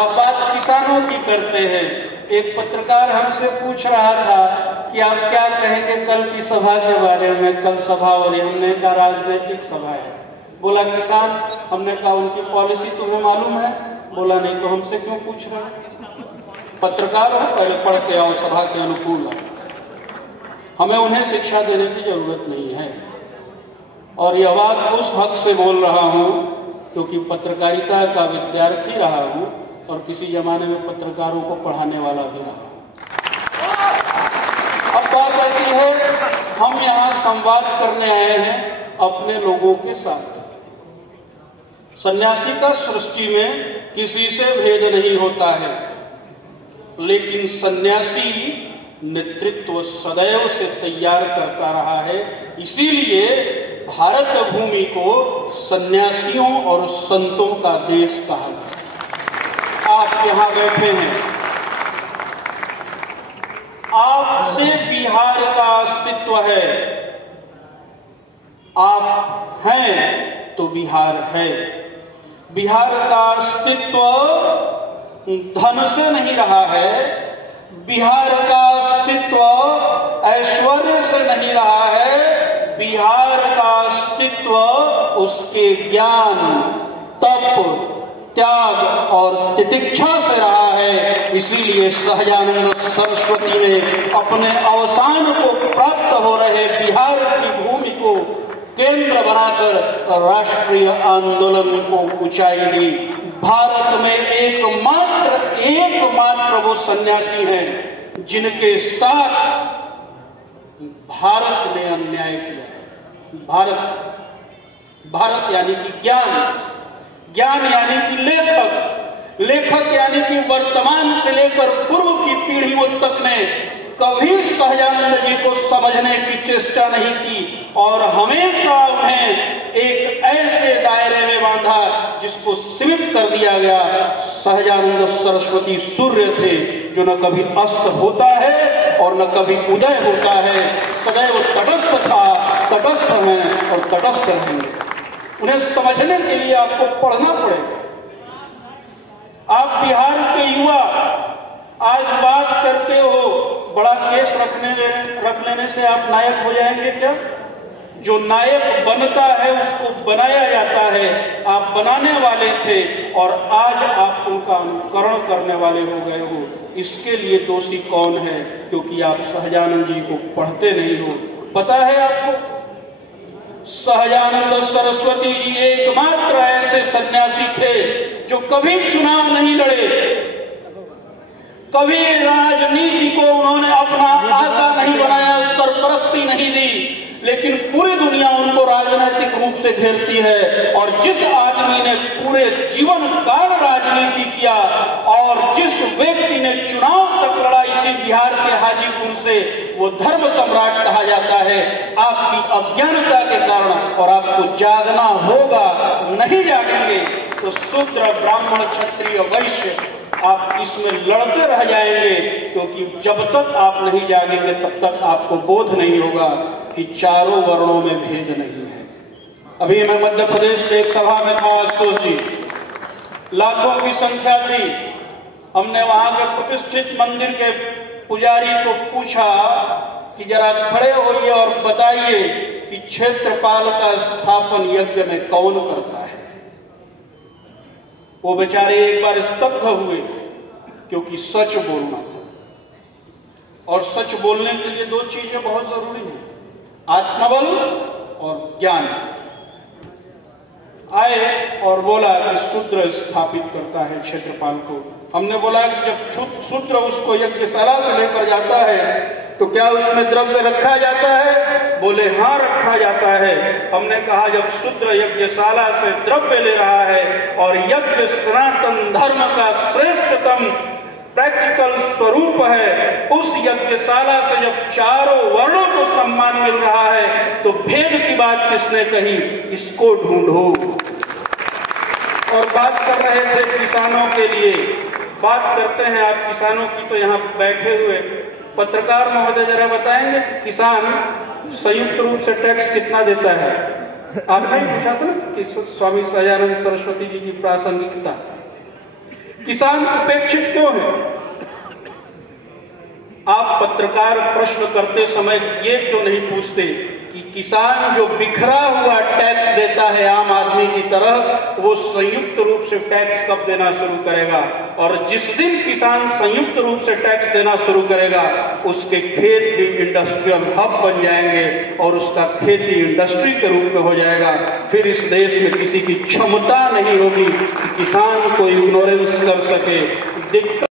आप बात किसानों की करते हैं। एक पत्रकार हमसे पूछ रहा था कि आप क्या कहेंगे कल की सभा के बारे में, कल सभा हो रही, हमने कहा राजनीतिक सभा है। बोला किसान, हमने कहा उनकी पॉलिसी तुम्हें मालूम है? बोला नहीं, तो हमसे क्यों पूछ रहे हैं? पत्रकार हो, पहले पढ़ के आओ, सभा के अनुकूल आओ। हमें उन्हें शिक्षा देने की जरूरत नहीं है। और यह बात उस हक से बोल रहा हूं क्योंकि पत्रकारिता का विद्यार्थी रहा हूं और किसी जमाने में पत्रकारों को पढ़ाने वाला भी रहा हूं। अब बात ऐसी है, हम यहां संवाद करने आए हैं अपने लोगों के साथ। सन्यासी का सृष्टि में किसी से भेद नहीं होता है, लेकिन सन्यासी नेतृत्व सदैव से तैयार करता रहा है। इसीलिए भारत भूमि को सन्यासियों और संतों का देश कहा गया। आप यहां बैठे हैं, आपसे बिहार का अस्तित्व है। आप हैं तो बिहार है। बिहार का अस्तित्व धन से नहीं रहा है, बिहार का अस्तित्व ऐश्वर्य से नहीं रहा है, बिहार का अस्तित्व उसके ज्ञान, तप, त्याग और तितिक्षा से रहा है। इसीलिए सहजानंद सरस्वती ने अपने अवसान को प्राप्त हो रहे बिहार की भूमि को केंद्र बनाकर राष्ट्रीय आंदोलन को ऊंचाई दी। भारत में एकमात्र वो सन्यासी हैं जिनके साथ भारत ने अन्याय किया। भारत यानी कि ज्ञान यानी कि लेखक यानी कि वर्तमान से लेकर पूर्व की पीढ़ियों तक ने कभी सहजानंद जी को समझने की चेष्टा नहीं की और हमेशा उन्हें एक ऐसे दायरे में बांधा जिसको सीमित कर दिया गया। सहजानंद सरस्वती सूर्य थे जो न कभी अस्त होता है और न कभी उदय होता है, सदैव तटस्थ था, तटस्थ हैं और तटस्थ रहेंगे। उन्हें समझने के लिए आपको पढ़ना पड़ेगा। आप बिहार के युवा आज बात करते हो, बड़ा केस रख लेने से आप नायक हो जाएंगे क्या? जो नायक बनता है उसको बनाया जाता है। आप बनाने वाले थे और आज आप उनका अनुकरण करने वाले हो गए हो। इसके लिए दोषी कौन है? क्योंकि आप सहजानंद जी को पढ़ते नहीं हो। पता है आपको, सहजानंद सरस्वती जी एकमात्र ऐसे सन्यासी थे जो कभी चुनाव नहीं लड़े, कभी राजनीति को उन्होंने अपना आका नहीं बनाया, सरपरस्ती नहीं दी, लेकिन पूरी दुनिया उनको राजनीतिक रूप से घेरती है। और जिस आदमी ने पूरे जीवन काल राजनीति किया और जिस व्यक्ति ने चुनाव तक लड़ा इसी बिहार के हाजीपुर से, वो धर्म सम्राट कहा जाता है। आपकी अज्ञानता के कारण, और आपको जागना होगा, नहीं जागेंगे तो शूद्र ब्राह्मण क्षत्रिय वैश्य आप इसमें लड़ते रह जाएंगे, क्योंकि जब तक आप नहीं जागेंगे तब तक आपको बोध नहीं होगा कि चारों वर्णों में भेद नहीं है। अभी मैं मध्य प्रदेश के एक सभा में था, आशुतोष जी, लाखों की संख्या थी। हमने वहां के प्रतिष्ठित मंदिर के पुजारी को पूछा कि जरा खड़े होइए और बताइए कि क्षेत्रपाल का स्थापन यज्ञ में कौन करता है। वो बेचारे एक बार स्तब्ध हुए, क्योंकि सच बोलना था। और सच बोलने के लिए दो चीजें बहुत जरूरी हैं, आत्मबल और ज्ञान। आए और बोला कि शूद्र स्थापित करता है क्षेत्रपाल को। हमने बोला कि जब शूद्र उसको यज्ञशाला से लेकर जाता है तो क्या उसमें द्रव्य रखा जाता है? बोले हाँ, रखा जाता है। हमने कहा जब शूद्र यज्ञशाला से द्रव्य ले रहा है और यज्ञ सनातन धर्म का श्रेष्ठतम प्रैक्टिकल स्वरूप है, उस यज्ञशाला से जब चारों वर्णों को सम्मान मिल रहा है तो भेद की बात किसने कही? इसको ढूंढो। और बात कर रहे थे किसानों के लिए, बात करते हैं आप किसानों की। तो यहाँ बैठे हुए पत्रकार महोदय जरा बताएंगे कि किसान संयुक्त रूप से टैक्स कितना देता है? आपने पूछा था ना कि स्वामी सहजानंद सरस्वती जी की प्रासंगिकता। किसान उपेक्षित क्यों है? आप पत्रकार प्रश्न करते समय ये क्यों नहीं पूछते कि किसान जो बिखरा हुआ टैक्स देता है आम आदमी की तरह, वो संयुक्त रूप से टैक्स कब देना शुरू करेगा? और जिस दिन किसान संयुक्त रूप से टैक्स देना शुरू करेगा, उसके खेत भी इंडस्ट्रियल हब बन जाएंगे और उसका खेती इंडस्ट्री के रूप में हो जाएगा। फिर इस देश में किसी की क्षमता नहीं होगी कि किसान को इग्नोरेंस कर सके।